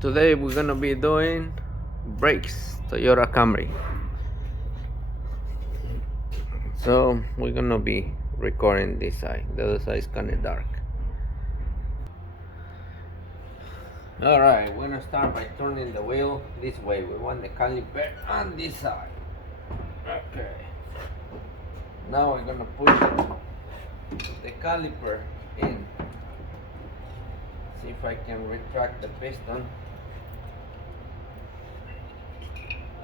Today we're gonna be doing brakes, Toyota Camry. So we're gonna be recording this side. The other side is kinda dark. Alright, we're gonna start by turning the wheel this way. We want the caliper on this side. Okay. Now we're gonna put the caliper in. See if I can retract the piston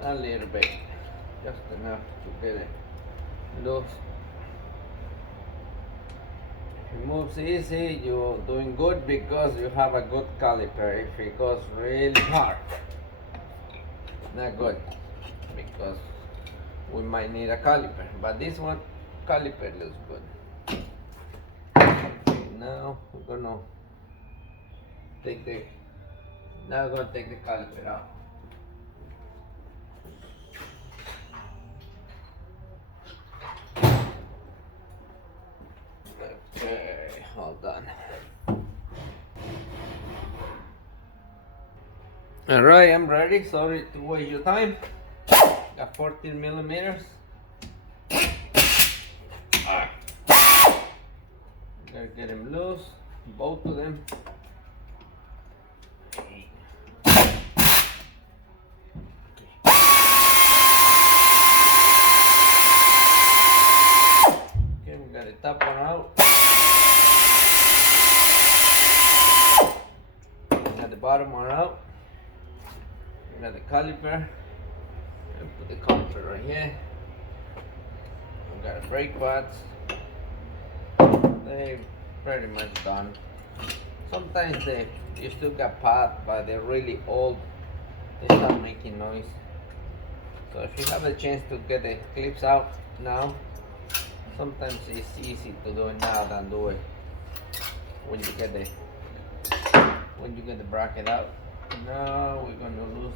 a little bit, just enough to get it loose. If it moves easy, you're doing good because you have a good caliper. If it goes really hard, not good, because we might need a caliper, but this one caliper looks good. Okay, now we're gonna take the caliper out. Okay, all done. Alright, I'm ready. Sorry to waste your time. Got 14 millimeters. Gotta get him loose, both of them. Okay, we got the top one out. We got the bottom one out. We got the caliper. And put the caliper right here. We got the brake pads. They're pretty much done. Sometimes you still got pads, but they're really old. They start making noise. So if you have a chance to get the clips out now, sometimes it's easy to do it now than do it when you get the bracket out. Now we're gonna lose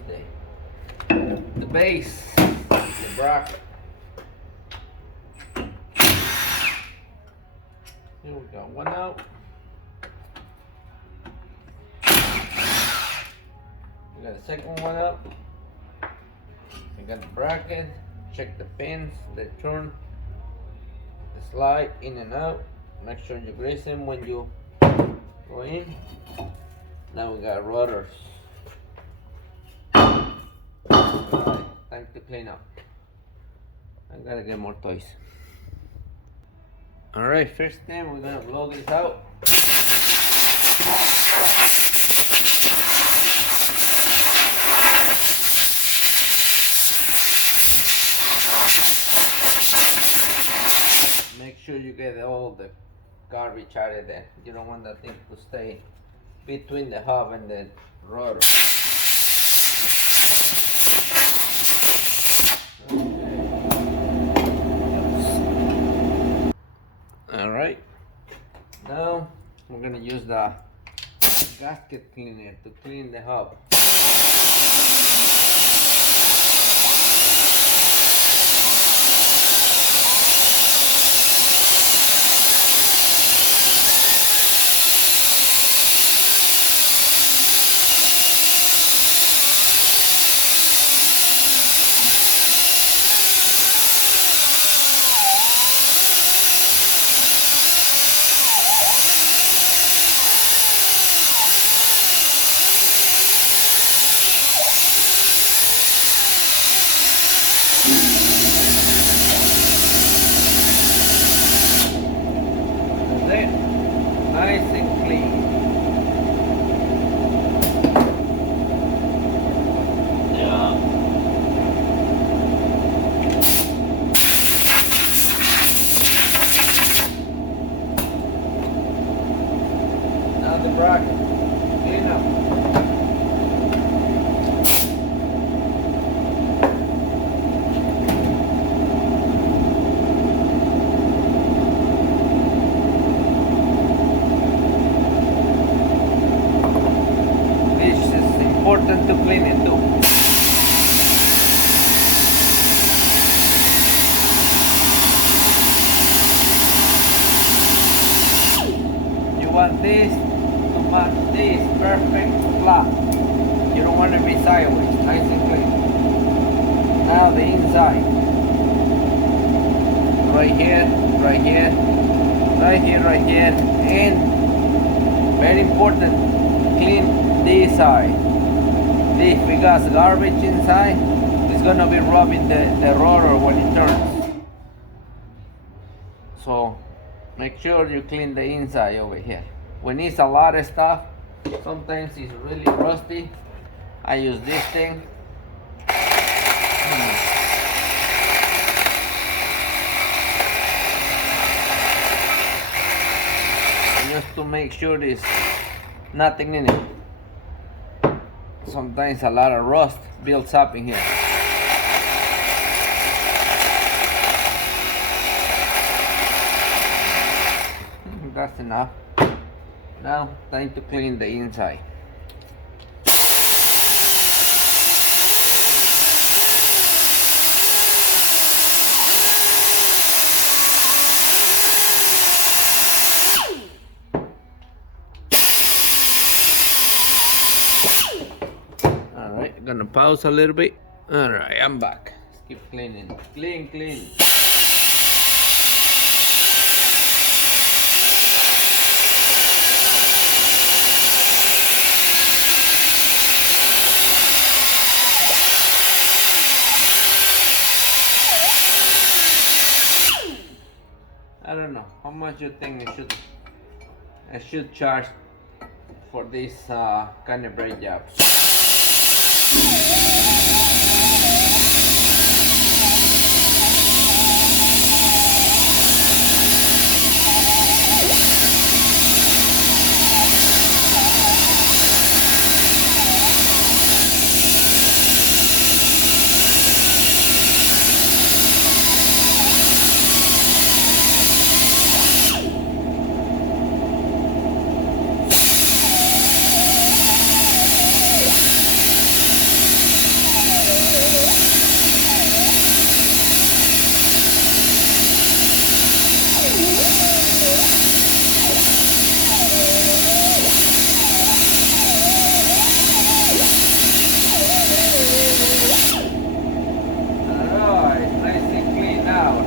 the base, the bracket. Here we got one out. We got the second one up. We got the bracket. Check the pins, the turn, the slide in and out. Make sure you grease them when you go in. Now we got rotors. Alright, time to clean up. I gotta get more toys. Alright, first thing we're gonna blow this out. Make sure you get all the garbage out of there. You don't want that thing to stay between the hub and the rotor. Alright, now we're gonna use the gasket cleaner to clean the hub. Nice and clean. Yeah. Now the bracket. Clean up. Important to clean it too. You want this to match this perfect flat. gonna be sideways, nice and clean. Now the inside. Right here, right here, right here, right here, and very important, clean this side. If we got garbage inside, it's gonna be rubbing the rotor when it turns. So make sure you clean the inside over here. When it's a lot of stuff, sometimes it's really rusty. I use this thing. Just to make sure there's nothing in it. Sometimes a lot of rust builds up in here. That's enough. Now time to clean the inside. Alright, gonna pause a little bit. Alright, I'm back. Let's keep cleaning. Clean, clean. I don't know how much you think I should charge for this kind of brake job.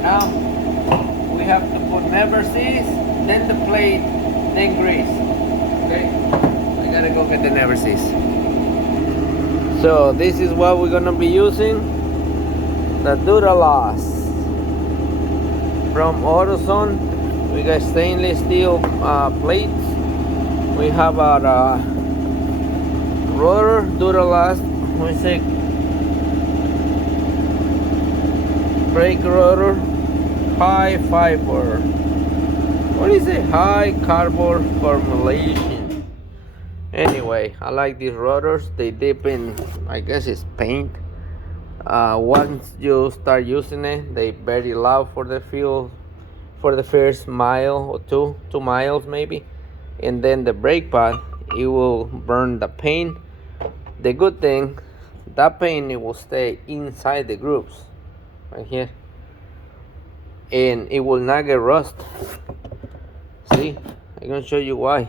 Now we have to put never sees, then the plate, then grease. Okay, I gotta go get the never sees. So this is what we're gonna be using: the Duralas from AutoZone. We got stainless steel plates. We have our rotor Duralas. We say brake rotor, high fiber. What is it? High carbon formulation. Anyway, I like these rotors. They dip in, I guess it's paint. Once you start using it, they very loud for the fuel for the first mile or 2 miles maybe, and then the brake pad, it will burn the paint. The good thing, that paint, it will stay inside the grooves right here, and it will not get rust. See, I'm gonna show you why.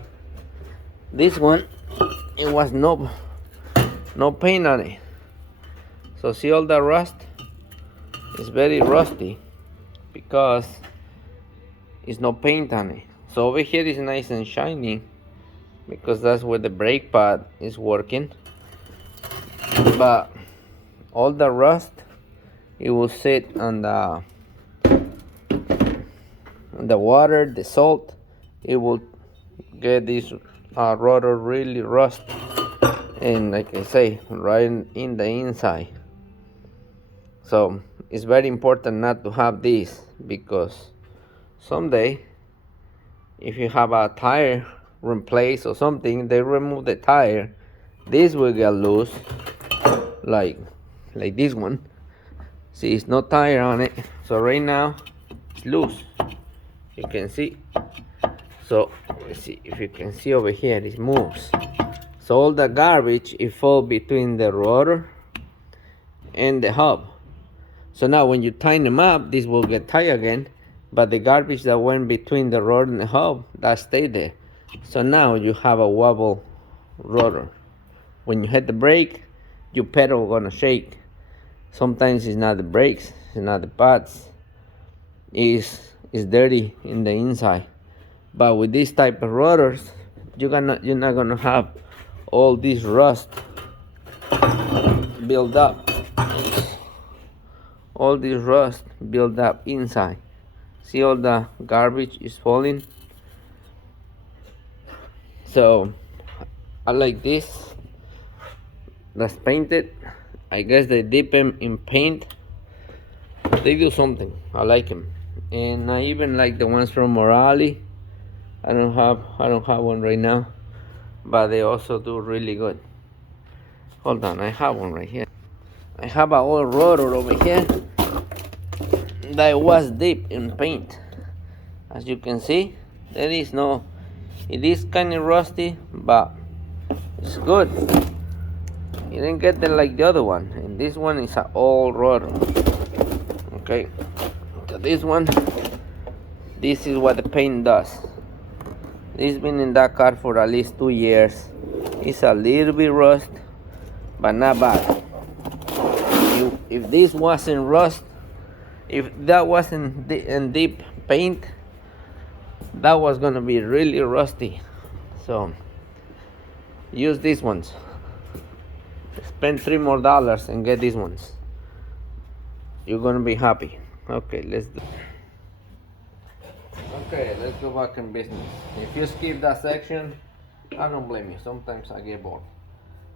This one, it was no paint on it, so see all the rust? It's very rusty because it's no paint on it. So over here is nice and shiny because that's where the brake pad is working, but all the rust, it will sit on the water, the salt. It will get this rotor really rust, and like I say, right in the inside. So it's very important not to have this, because someday if you have a tire replaced or something, they remove the tire, this will get loose, like this one. See, it's no tire on it, so right now it's loose, you can see. So let's see if you can see over here, it moves. So all the garbage, it falls between the rotor and the hub. So now when you tighten them up, this will get tight again, but the garbage that went between the rotor and the hub, that stayed there. So now you have a wobble rotor. When you hit the brake, your pedal gonna shake. Sometimes it's not the brakes, it's not the pads, it's dirty in the inside. But with this type of rotors, you're not gonna have all this rust build up. All this rust build up inside. See, all the garbage is falling. So I like this. That's painted. I guess they dip them in paint. They do something. I like them, and I even like the ones from Morale. I don't have one right now, but they also do really good. Hold on, I have one right here. I have an old rotor over here that was deep in paint. As you can see, there is no. It is kind of rusty, but it's good. You didn't get it like the other one, and this one is an old rotor. Okay, so this one, this is what the paint does. This been in that car for at least 2 years. It's a little bit rust, but not bad. If this wasn't rust, if that wasn't in deep paint, that was gonna be really rusty. So use these ones. Spend $3 more and get these ones. You're gonna be happy. Okay, let's go back in business. If you skip that section, I don't blame you. Sometimes I get bored.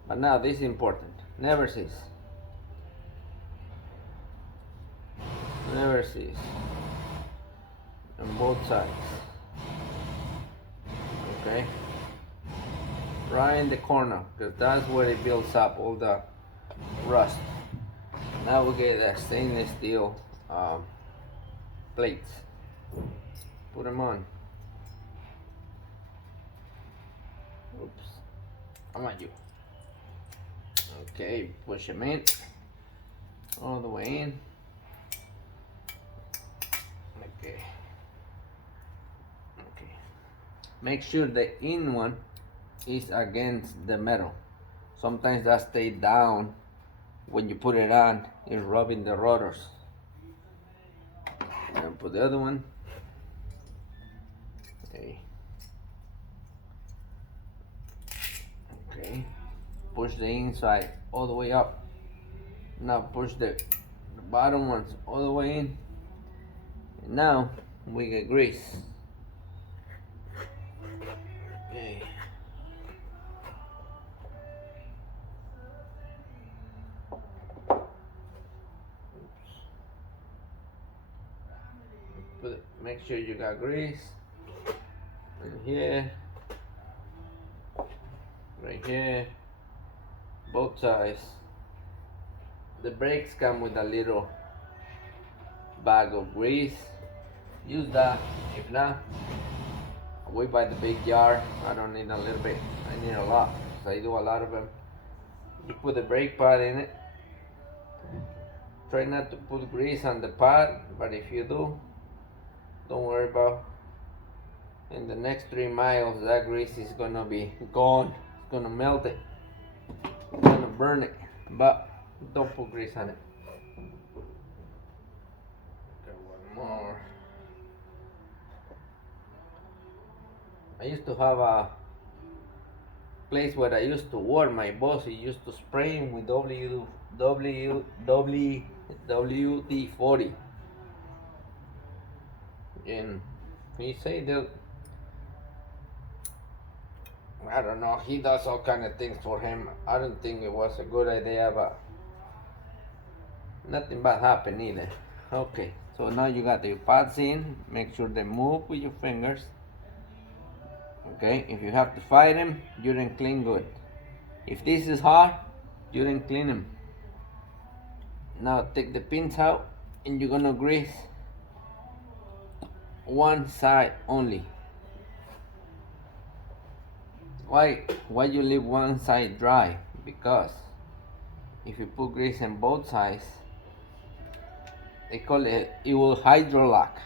But now this is important. Never cease. Never cease. On both sides. Okay. Right in the corner, because that's where it builds up all the rust. Now we get the stainless steel plates. Put them on. Oops. I'm at you. Okay, push them in. All the way in. Okay. Okay. Make sure the in one is against the metal. Sometimes that stays down when you put it on. It's rubbing the rotors. And put the other one. Okay, push the inside all the way up. Now push the bottom ones all the way in. And now we get grease. Okay. Make sure you got grease. And here. Right here, both sides. The brakes come with a little bag of grease. Use that. If not, we buy the big jar. I don't need a little bit, I need a lot, because I do a lot of them. You put the brake pad in it. Try not to put grease on the pad, but if you do, don't worry about it. In the next 3 miles, that grease is gonna be gone. Gonna melt it, gonna burn it, but don't put grease on it. Got one more. I used to have a place where I used to work. My boss, he used to spray him with WD-40, and he said that, I don't know, he does all kind of things for him. I don't think it was a good idea, but nothing bad happened either. Okay, so now you got your pads in. Make sure they move with your fingers. Okay, if you have to fight them, you didn't clean good. If this is hard, you didn't clean them. Now take the pins out and you're gonna grease one side only. Why you leave one side dry? Because if you put grease on both sides, they call it will hydrolock.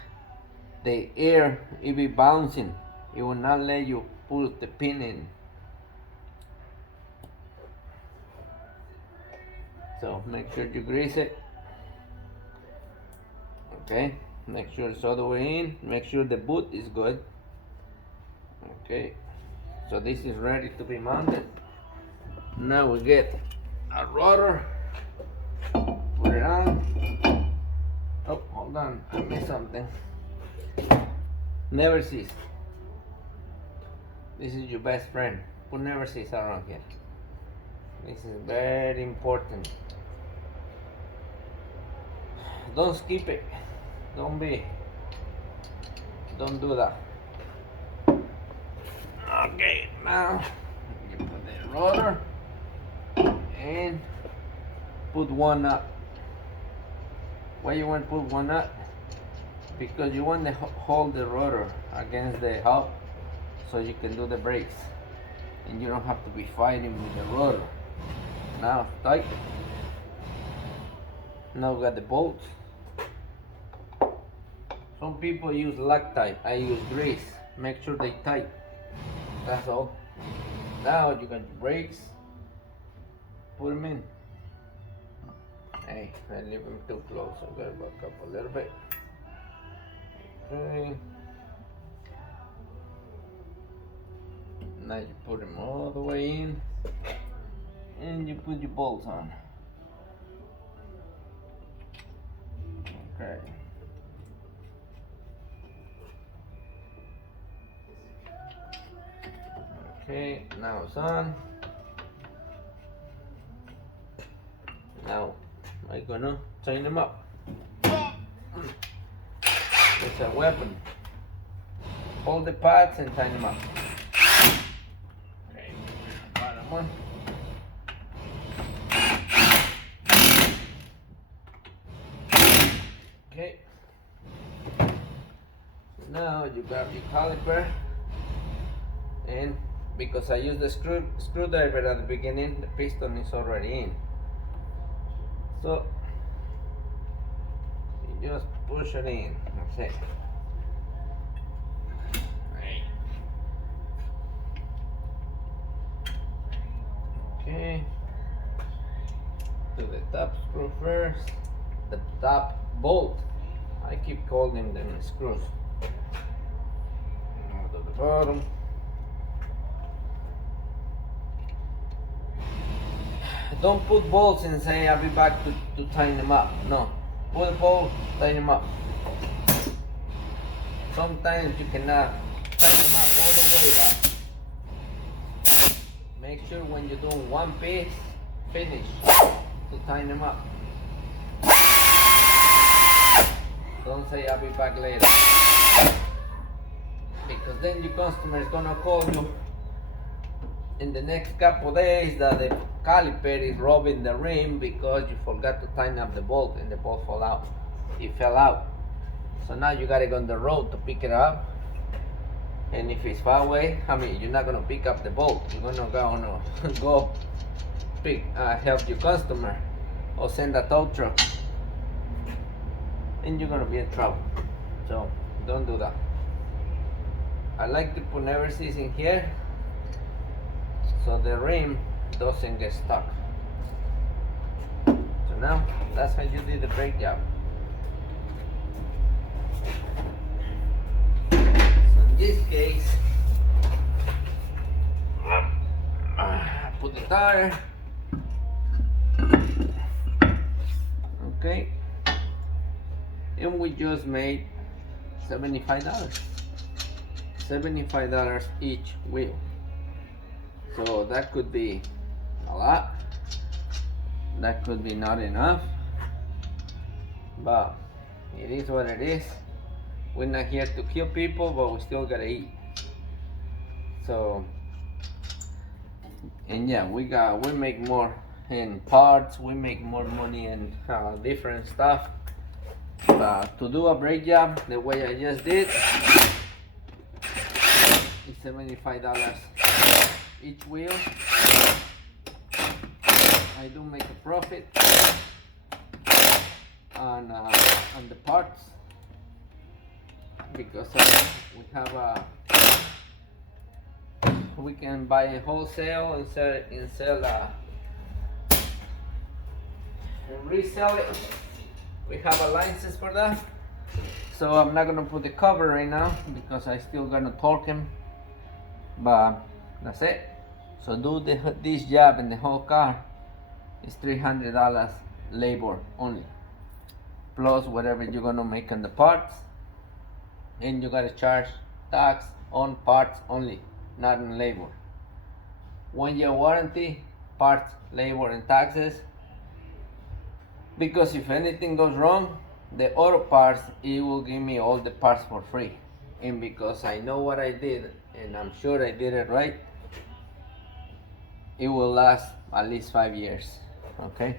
The air will be bouncing. It will not let you put the pin in. So make sure you grease it. Okay, make sure it's all the way in. Make sure the boot is good. Okay, so this is ready to be mounted. Now we get a rotor, put it on. Oh, hold on, I missed something. Never cease. This is your best friend. Put never cease around here. This is very important. Don't skip it. Don't do that. Okay, now you put the rotor and put one nut. Why you want to put one nut? Because you want to hold the rotor against the hub so you can do the brakes and you don't have to be fighting with the rotor. Now tight. Now we got the bolts. Some people use Loctite, I use grease. Make sure they tight. That's all. Now you got your brakes. Put them in. Hey, I leave them too close. I'm gonna back up a little bit. Okay. Now you put them all the way in, and you put your bolts on. Okay. Okay, now it's on. Now I'm gonna tighten them up. It's a weapon. Hold the pads and tighten them up. Okay, bottom one. Okay. Now you grab your caliper, and because I use the screwdriver at the beginning, the piston is already in. So you just push it in. That's it. Okay. Do the top screw first. The top bolt. I keep calling them screws. Now to the bottom. Don't put bolts and say I'll be back to tighten them up. No. Put a bolt, tighten them up. Sometimes you cannot tighten them up all the way back. Make sure when you're doing one piece, finish to tighten them up. Don't say I'll be back later. Because then your customer is gonna call you in the next couple days that the caliper is rubbing the rim because you forgot to tighten up the bolt and the bolt fell out. It fell out. So now you gotta go on the road to pick it up. And if it's far away, I mean, you're not gonna pick up the bolt. You're gonna go help your customer or send a tow truck, and you're gonna be in trouble. So don't do that. I like to put never cease in here so the rim doesn't get stuck. So now that's how you do the brake job. So in this case, put the tire. Okay, and we just made $75. $75 each wheel. So that could be a lot. That could be not enough. But it is what it is. We're not here to kill people, but we still gotta eat. So, and yeah, we make more in parts. We make more money in different stuff. To do a brake job the way I just did, it's $75 each wheel. I do make a profit on the parts because we have we can buy a wholesale and sell resell it. We have a license for that. So I'm not gonna put the cover right now because I still gonna torque him. But that's it. So do this job in the whole car is $300 labor only, plus whatever you're gonna make on the parts, and you gotta charge tax on parts only, not on labor. 1 year warranty, parts, labor, and taxes. Because if anything goes wrong, the auto parts, it will give me all the parts for free. And because I know what I did, and I'm sure I did it right, it will last at least 5 years. Okay,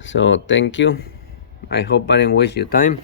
so thank you. I hope I didn't waste your time.